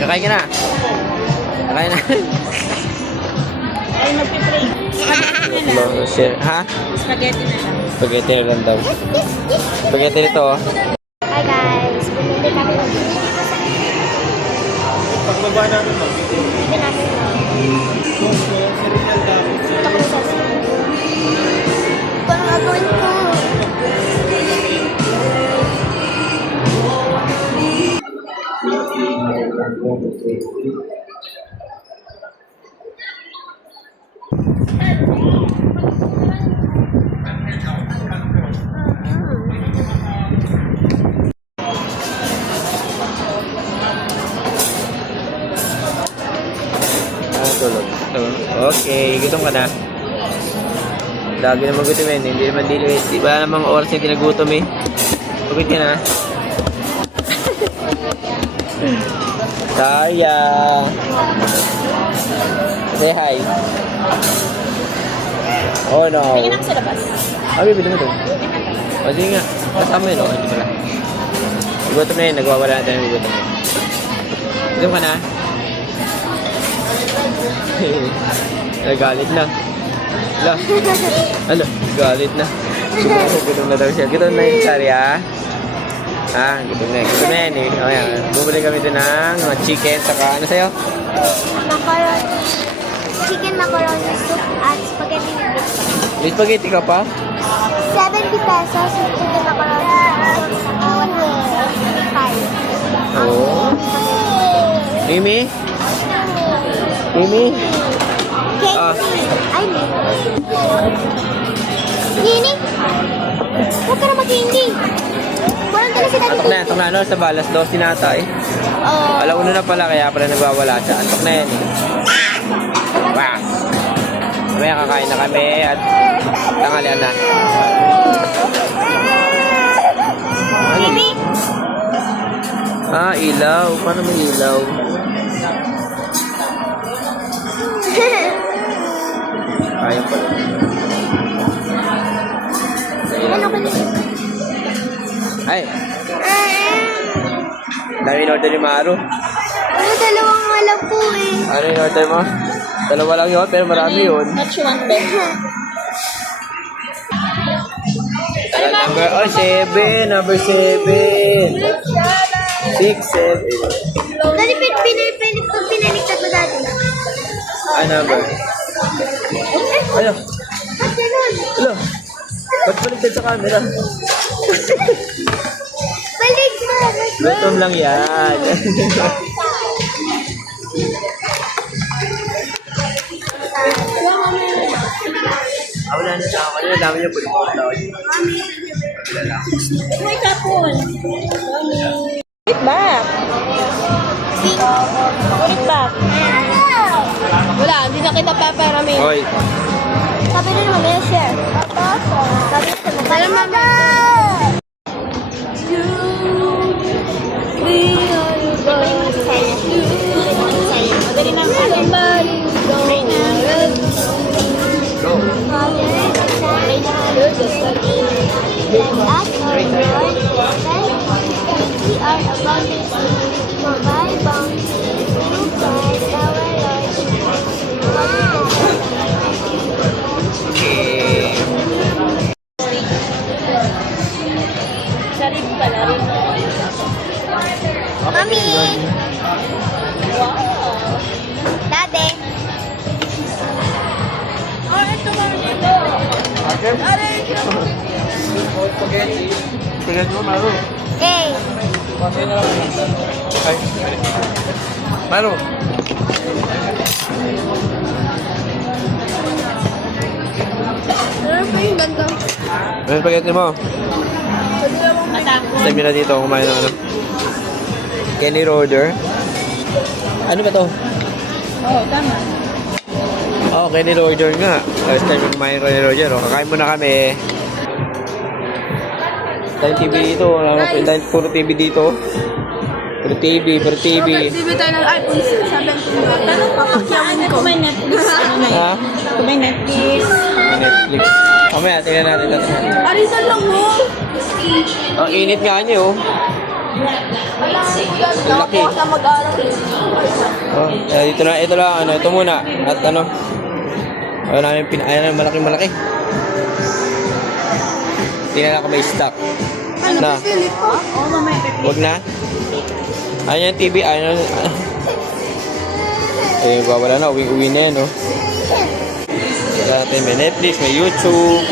Kakain ka na. Kakain na. Ay, magpipray. Spaghetti na lang. Share. Ha? Spaghetti na lang. Spaghetti na lang daw. Spaghetti nito, oh. Hi guys, bumili kami ng Pagbaba natin mo. bumili natin ito ko sa parang gagawin ko. Tulog. Okay, gutom ka na. Lagi naman gutom eh. Hindi naman dili. Di ba namang oras yung tinagutom eh. Pagod ka na. Sayang. Say hi. Oh no. Tingin ako sa labas. Bibili mo doon. O sige nga. Kasama yun o. Hindi pala. Gutom na yun. Nagwawala natin ng gutom. Gutom ka na? Nagalit na. Ala, galit na. Siguro gutom na daw siya. Gutom na yun, Sari, ha? Gutom na yun. Gutom na yan, eh. O, yan. Bumili kami doon ng chicken, saka ano sa'yo? Macaroni. Chicken macaroni soup at spaghetti with beef. May spaghetti ka pa? 70 pesos yung chicken macaroni soup sa 75. Oo. Mimi? Mimi? Candy. Ay, Nini? Huwag ka na mag-candy. Walang dala si Daddy. Antok na, ano? Sa balas, 12 na ata eh. Alauna na pala, kaya pala nagwawala siya. Antok na yan eh. Wow! Mamaya kakain na kami at tanghalian na. Nini? Ilaw. Paano may ilaw? Ayaw pala. Ano ka na? Ay! Dami in-order ni Maru. Ano, dalawang wala po eh. Ano in-order mo? Dalawa lang yun, pero marami yun. What you want, babe? Number 7. Number 7. 6, 7. Dali, pinaligtad mo dati. Number? Ano? Ba't ganun? Ano? Ba't paligtad sa camera? Baligtad. Gutom lang yan. Wala na sa akin. Dami niya po. May kapon. Wait back. Wait back. Wala, hindi na kita paparami. Hoy. Sabi na naman, may share. Sabi na naman, alam mama. Madali na ang Go. Okay. Sarili pala rin. Mami! Wow. Daddy! Ito ba dito? Spaghetti. Spaghetti mo, Maru. Hey! Pasay na lang. Ay. Maru. Ano pa yung ganda? Ano yung spaghetti mo? Matapos. Sabi na dito, kumain ng ano. Kenny Roder. Ano ba to? Oo, tama. Oh, Kenny Roder nga. First time yung kumain Kenny Roder. Oh. Kakain muna kami. Dahil TV dito. Dahil puro TV dito. Puro TV. TV tayo ng iPhone 17. Tanong papakyawin ko. Kung may Netflix, ano na Ha? yun? Kung may Netflix. Netflix. Mamaya, tingnan natin. Arisan lang mo. Ang init nga niya, oh. Laki. Sa mag-aral. Oh, ito lang, ano, ito muna. At ano, ayun namin, ayan, malaki. Tingnan lang kung may stock. Na, Oo, mamaya. wag na. Ayan yung TV, ayan. Eh, wala na, uwi na yan, no? May Netflix, may YouTube.